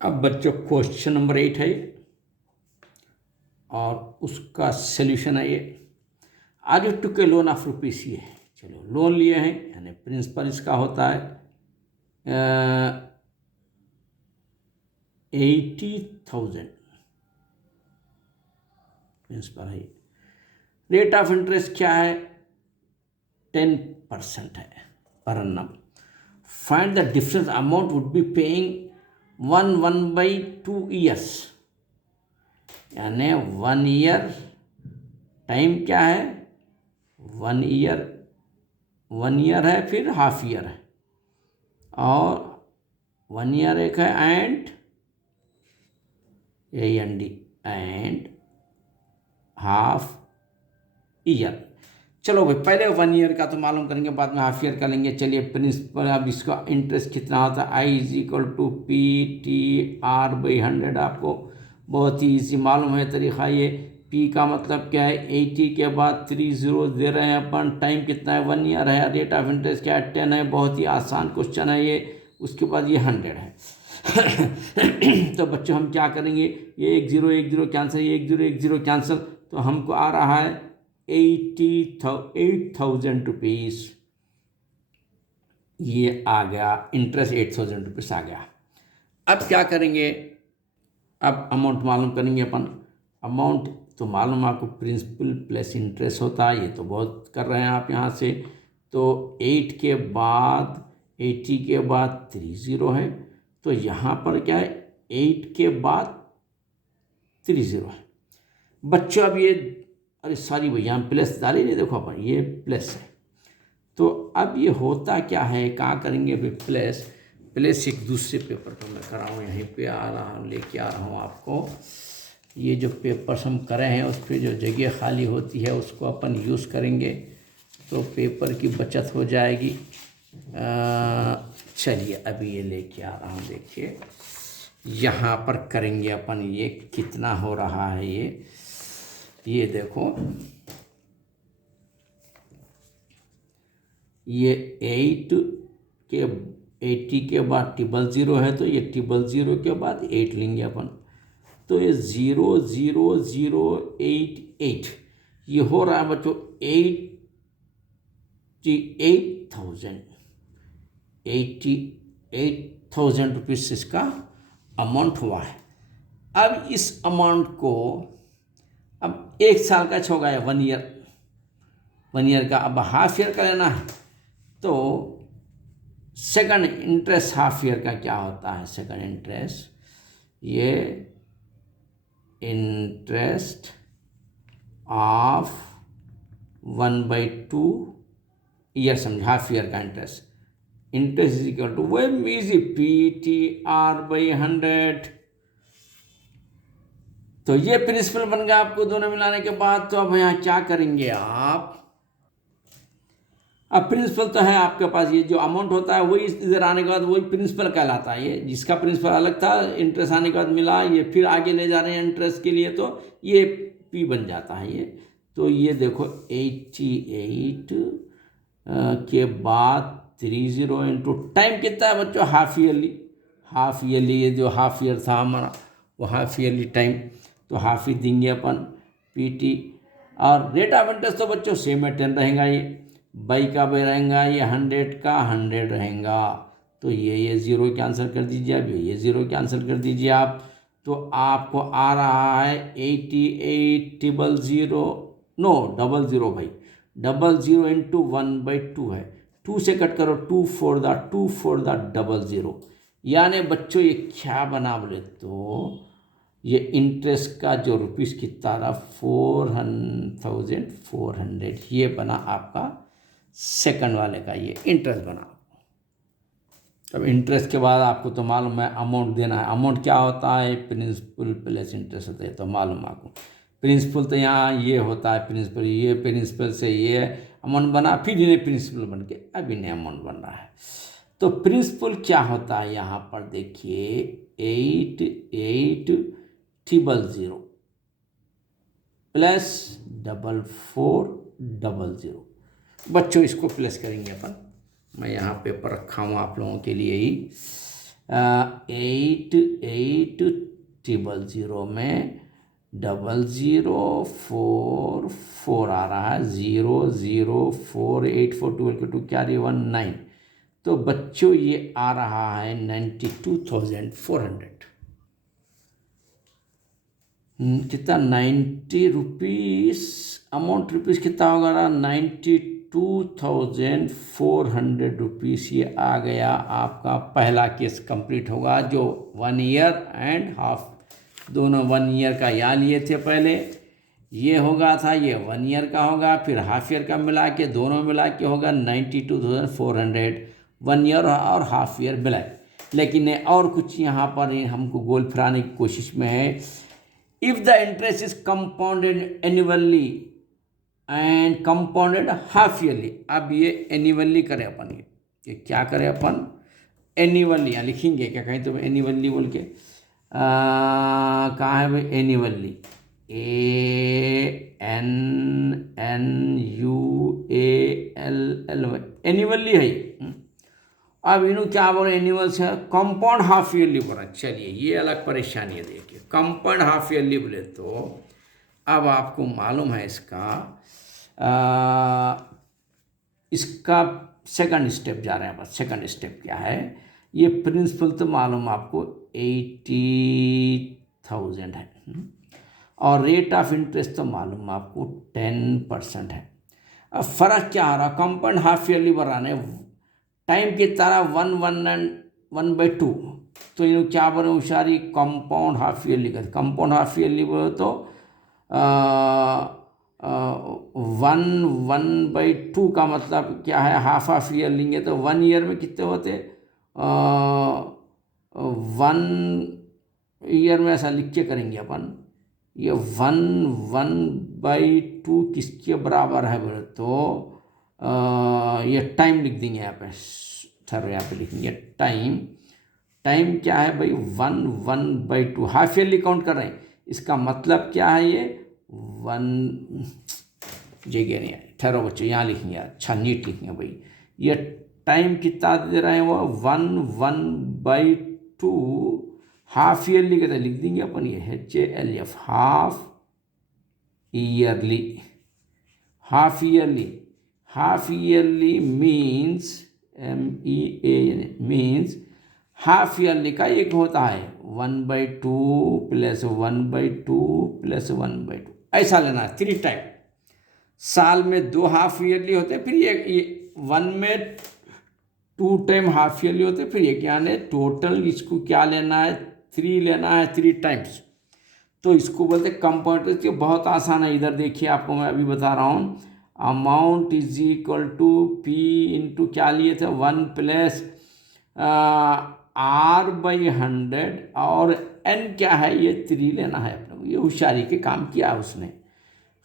अब बच्चों question number 8 है और उसका सल्यूशन है ये। आज you took A loan of rupees, ये चलो लोन लिए हैं, यानी प्रिंसिपल इसका होता है 80,000 प्रिंसिपल है। रेट ऑफ इंटरेस्ट क्या है? 10% है पर annum। Find the difference amount would be paying 1/2 years, यानी 1 ईयर टाइम क्या है? 1 ईयर, 1 ईयर है, फिर हाफ ईयर है, और 1 ईयर एक है एंड एंड हाफ ईयर। चलो भाई, पहले 1 ईयर का तो मालूम करेंगे, बाद में हाफ ईयर का लेंगे। चलिए प्रिंसिपल, अब इसका इंटरेस्ट कितना होता है? I = PTR/100। आपको बहुत ही इजी मालूम है तरीका ये। P का मतलब क्या है? 80 के बाद 3 0 दे रहे हैं अपन। टाइम कितना है? 1 ईयर है। रेट ऑफ इंटरेस्ट क्या है? 10 है। बहुत ही आसान क्वेश्चन है ये। उसके बाद ये 100 है। तो बच्चों हम क्या करेंगे? ये 1 0 1 0 कैंसिल, ये 1 0 1 0 कैंसिल, तो हमको आ रहा है 8,000 रुपीज़। ये आ गया इंटरेस्ट, 8,000 रुपीज़ आ गया। अब क्या करेंगे? अब अमाउंट मालूम करेंगे अपन। अमाउंट तो मालूम आपको, प्रिंसिपल प्लस इंटरेस्ट होता है। ये तो बहुत कर रहे हैं आप यहाँ से। तो 8 के बाद 80 के बाद 3 0 है, तो यहाँ पर क्या है? 8 के बाद 3 0 है। बच्चों अब ये, अरे सॉरी भैया, हम प्लस डाले नहीं, देखो अपन ये प्लस है। तो अब ये होता क्या है? कहाँ करेंगे अभी प्लस? प्लस एक दूसरे पेपर पर मैं कर रहा हूँ, यहीं पे आ रहा हूँ, लेके आ रहा हूँ आपको। ये जो पेपर्स हम करे हैं उस पर जो जगह खाली होती है उसको अपन यूज़ करेंगे, तो पेपर की बचत हो जाएगी। चलिए अभी ये लेके आ रहा हूँ, देखिए यहाँ पर करेंगे अपन। ये कितना हो रहा है? ये देखो, ये 80 के बाद 000 है, तो ये 000 के बाद 8 लेंगे अपन, तो ये 00088 ये हो रहा है बच्चों 88,000 रुपीज़ इसका अमाउंट हुआ है। अब इस अमाउंट को, अब 1 साल का हो गया, 1 ईयर का। अब हाफ ईयर का लेना है, तो सेकंड इंटरेस्ट हाफ ईयर का क्या होता है? सेकंड इंटरेस्ट, ये इंटरेस्ट ऑफ 1/2 ईयर, समझ, हाफ ईयर का इंटरेस्ट। इंटरेस्ट इक्वल टू वही इजी PTR/100। तो ये प्रिंसिपल बन गया आपको दोनों मिलाने के बाद। तो अब यहाँ क्या करेंगे आप? अब प्रिंसिपल तो है आपके पास, ये जो अमाउंट होता है वही इधर आने के बाद वही प्रिंसिपल कहलाता है। ये जिसका प्रिंसिपल अलग था, इंटरेस्ट आने के बाद मिला, ये फिर आगे ले जा रहे हैं इंटरेस्ट के लिए, तो ये P बन जाता है ये। तो ये देखो 88 के बाद 3 0 इंटू टाइम कितना है बच्चों? Half yearly. ये जो हाफ ईयर था हमारा, वो हाफ ईयरली टाइम, तो हाफ ही देंगे अपन PT। और रेट ऑफ इंटरेस्ट तो बच्चों सेम है, 10 रहेगा। ये बाई का बाई रहेगा, ये 100 का 100 रहेगा। तो ये 0 कैंसिल कर दीजिए, अब ये 0 कैंसिल कर दीजिए आप। तो आपको आ रहा है 88,000, नो 00 भाई, 00 इंटू 1/2 है। 2 से कट करो, 2 4 00। यानी बच्चों ये क्या बना बोले तो, ये इंटरेस्ट का जो रुपीस कितना रहा 400,400, ये बना आपका सेकंड वाले का, ये इंटरेस्ट बना। अब इंटरेस्ट के बाद आपको तो मालूम है अमाउंट देना है। अमाउंट क्या होता है? प्रिंसिपल प्लस इंटरेस्ट होता है, तो मालूम आपको। प्रिंसिपल तो यहाँ ये होता है, प्रिंसिपल, ये प्रिंसिपल से ये अमाउंट बना, फिर इन्हें प्रिंसिपल बन के अब इन्हें अमाउंट बन रहा है। तो प्रिंसिपल क्या होता है यहाँ पर देखिए, 88,000 प्लस 44,000। बच्चों इसको प्लस करेंगे अपन, मैं यहाँ पेपर रखा हूँ आप लोगों के लिए ही। 8800 में 0044 आ रहा है, 00484 क्या रही 19, तो बच्चों ये आ रहा है 92,400। कितना 90 रुपीज़, अमाउंट रुपीज़ कितना होगा ना 92,400 ये आ गया। आपका पहला केस कंप्लीट होगा, जो 1 ईयर एंड हाफ दोनों 1 ईयर का यहाँ लिए थे पहले, ये होगा था, ये 1 ईयर का होगा, फिर हाफ ईयर का मिला के दोनों मिला के होगा 92,400, 1 ईयर और हाफ ईयर मिला। लेकिन और कुछ यहाँ पर हमको गोल फिराने की कोशिश में है। If the interest is compounded annually and compounded half yearly, अब ये एनुअली करें अपन, ये क्या करें अपन एनुअली, यहाँ लिखेंगे क्या कहीं तो एनुअली बोल के कहाँ है भाई एनुअली, ANNUALL एनुअली है। अब इन्हों क्या बोले एनुअल से कंपाउंड हाफ ईयरली बोला। चलिए ये अलग परेशानी है, देखिए कंपाउंड हाफ ईयरली बोले तो अब आपको मालूम है इसका सेकंड स्टेप जा रहे हैं। बस सेकंड स्टेप क्या है, ये प्रिंसिपल तो मालूम आपको 80,000 है और रेट ऑफ इंटरेस्ट तो मालूम आपको 10% है। अब फ़र्क क्या आ रहा, कंपाउंड हाफ ईयरली बनाने टाइम की तरह 1/2, तो ये क्या बोले होशियारी कंपाउंड हाफ ईयरली कर, कंपाउंड हाफ ईयरली बोले तो 1/2 का मतलब क्या है, हाफ ईयर लेंगे तो 1 ईयर में कितने होते, 1 ईयर में ऐसा लिख के करेंगे अपन, ये 1/2 किसके बराबर है बोले तो ये टाइम लिख देंगे यहाँ पे, यहाँ पे लिखेंगे टाइम। टाइम क्या है भाई 1/2, हाफ ईयरली काउंट कर रहे हैं, इसका मतलब क्या है ये 1 जगह नहीं है, ठहरो बच्चों यहाँ लिखेंगे, अच्छा नीट लिखेंगे भाई। ये टाइम कितना दे रहे हैं वो 1/2 हाफ ईयरली कहते हैं, लिख देंगे अपन ये HALF half yearly. Half yearly, half yearly means MEA means half yearly का एक होता है 1/2 + 1/2 + 1/2, ऐसा लेना है 3 टाइम। साल में 2 हाफ ईयरली होते हैं, फिर ये 1 में 2 टाइम हाफ ईयरली होते हैं, फिर एक यानी टोटल इसको क्या लेना है 3 लेना है 3 टाइम्स, तो इसको बोलते कंपाउंड। तो बहुत आसान है, इधर देखिए आपको मैं अभी बता रहा हूँ, amount is equal to P into क्या लिए थे 1 + R/100 और N क्या है ये 3 लेना है अपने को। ये होशियारी के काम किया उसने,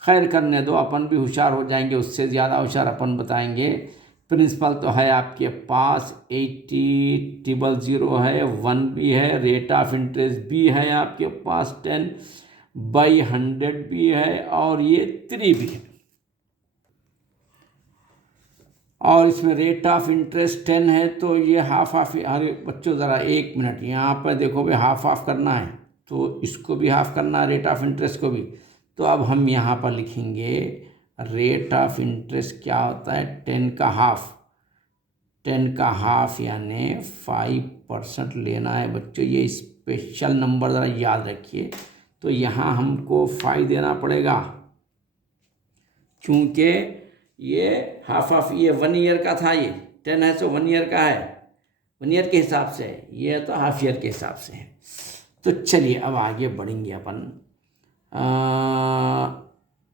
खैर करने दो, अपन भी होशियार हो जाएंगे, उससे ज़्यादा होशियार अपन बताएंगे। प्रिंसिपल तो है आपके पास 80,000 है, 1 भी है, रेट ऑफ इंटरेस्ट भी है आपके पास 10/100 भी है और ये 3 भी है, और इसमें रेट ऑफ इंटरेस्ट 10 है, तो ये हाफ। अरे बच्चों ज़रा 1 मिनट यहाँ पर देखो भाई, हाफ करना है तो इसको भी हाफ करना है, रेट ऑफ इंटरेस्ट को भी। तो अब हम यहाँ पर लिखेंगे रेट ऑफ इंटरेस्ट क्या होता है 10 का हाफ, 10 का हाफ यानी 5% लेना है बच्चों। ये स्पेशल नंबर ज़रा याद रखिए, तो यहाँ हमको 5 देना पड़ेगा, क्योंकि ये हाफ ये 1 ईयर का था, ये 10 है तो 1 ईयर का है, 1 ईयर के हिसाब से है, ये तो हाफ ईयर के हिसाब से है। तो चलिए अब आगे बढ़ेंगे अपन।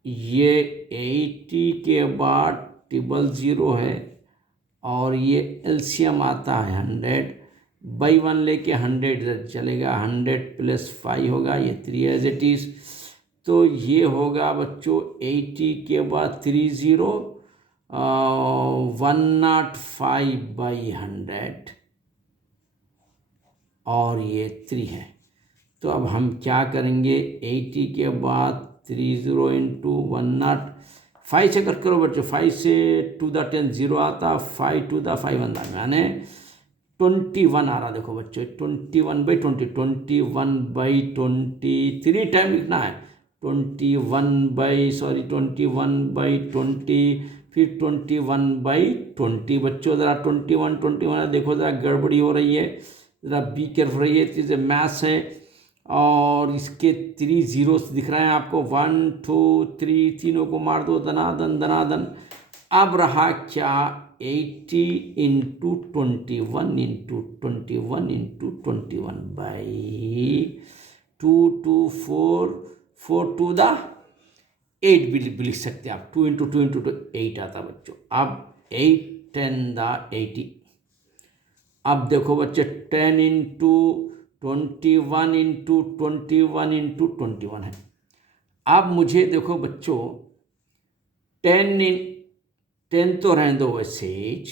ये 80 के बाद 000 है और ये एलसीएम आता है 100/1 लेके 100 इधर चलेगा, 100 + 5 होगा, ये 3 एज इट इज़। तो ये होगा बच्चों 80 के बाद 30 105/100 और ये 3 है। तो अब हम क्या करेंगे 80 के बाद 30 इंटू 105 से करो बच्चों, 5 से 2 × 10 0 आता, 5 × 2 = 5 यानी 21 आ रहा, देखो बच्चों 21/20, 21/20 3 टाइम लिखना है, 21/20, फिर 21/20। बच्चों ज़रा 21 देखो, ज़रा गड़बड़ी हो रही है, ज़रा बी केयरफुल रहिए, चीज़ें मैथ्स है और इसके 3 जीरोस दिख रहे हैं आपको, 1 2 3, तीनों को मार दो दनादन दनादन। अब रहा क्या, 80 into 21 into 21 into 21 by 2 2 4 4 to the 8 भी लिख सकते हैं आप, 2 इंटू 2 इंटू 2 8 आता बच्चों। अब 8 10 द 80। अब देखो बच्चे 10 इंटू 21 इंटू 21 इंटू 21 है। अब मुझे देखो बच्चों 10 तो रहने दो वैसे ही,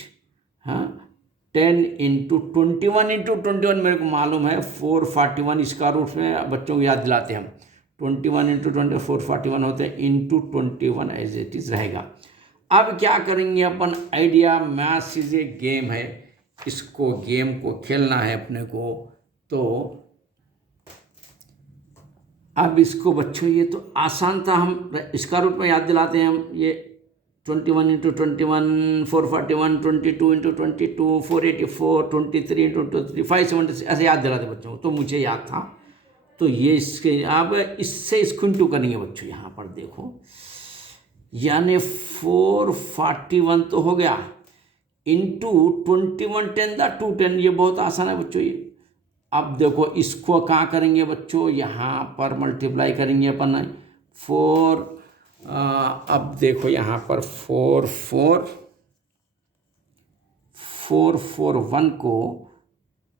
हाँ 10 इंटू 21 इंटू 21 मेरे को मालूम है 441, इसका रूट में बच्चों को याद दिलाते हैं हम, 21 इंटू 20 441 होते हैं, इंटू 21 एज इट इज रहेगा। अब क्या करेंगे अपन, idea maths is a game है, इसको गेम को खेलना है अपने को। तो अब इसको बच्चों ये तो आसान था, हम इसका रूट में याद दिलाते हैं हम, ये 21 इंटू 21 441, 22 इंटू 22 484, 23 इंटू 23 576, ऐसे याद दिलाते बच्चों को, तो मुझे याद था। तो ये इसके अब इससे इसको इंटू करेंगे बच्चों, यहाँ पर देखो, यानी 441 तो हो गया, इंटू 21 10 द 210, ये बहुत आसान है बच्चों ये। अब देखो इसको कहाँ करेंगे बच्चों, यहाँ पर मल्टीप्लाई करेंगे अपन 4, अब देखो यहाँ पर 441 को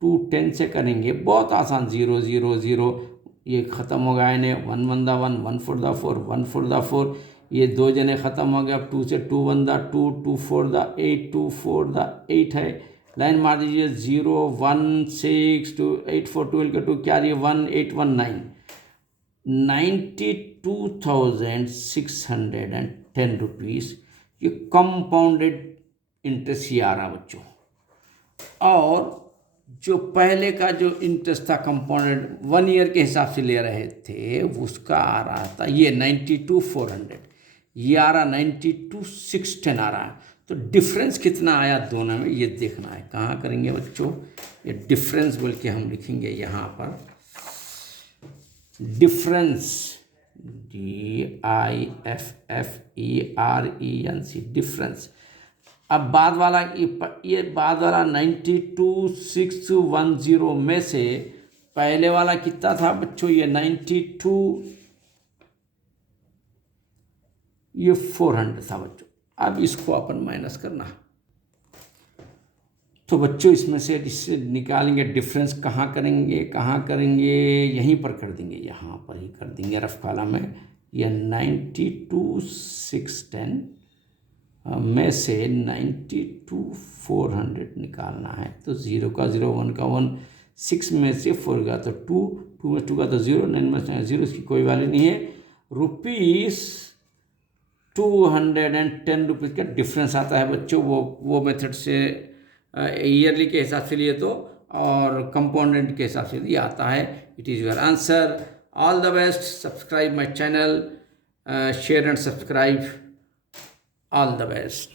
210 से करेंगे, बहुत आसान, 0 0 0 ये ख़त्म हो गया, इन्हें 1 1 द 1 1 4 द 4 1 4 द 4, ये 2 जने ख़त्म हो गए। अब 2 से 2 1 द 2 2 4 द 8 2 4 द 8 है, लाइन मार दीजिए, 0 1 6 2 8 4 12 का 2 क्या रही है 1 8 1 9, 92,610 रुपीज़ ये कंपाउंडेड इंटरेस्ट ये आ रहा बच्चों। और जो पहले का जो इंटरेस्ट था कंपाउंडेड 1 ईयर के हिसाब से ले रहे थे, उसका आ रहा था ये 92,400, ये आ रहा 92,610 आ रहा है। तो डिफरेंस कितना आया दोनों में ये देखना है। कहाँ करेंगे बच्चों, ये डिफरेंस बोल के हम लिखेंगे यहाँ पर, डिफरेंस DIFFERENC, डिफरेंस। अब बाद वाला ये बाद वाला 92,610 में से पहले वाला कितना था बच्चों, ये 92 ये 400 था बच्चों। अब इसको अपन माइनस करना, तो बच्चों इसमें से इससे निकालेंगे डिफरेंस, कहाँ करेंगे, यहीं पर कर देंगे, यहाँ पर ही कर देंगे रफ कॉलम में। यह 92,610 में से 92,400 निकालना है, तो 0 का 0 1 का 1 6 में से 4 का तो 2 2 में 2 का तो 0 9 में 0, इसकी कोई वैल्यू नहीं है। रुपीज़ 210 रुपीज़ का डिफरेंस आता है बच्चों, वो मेथड से ईयरली के हिसाब से लिए तो, और कंपोनेंट के हिसाब से ये आता है। It is your answer. All the best. Subscribe my channel, share and subscribe. All the best.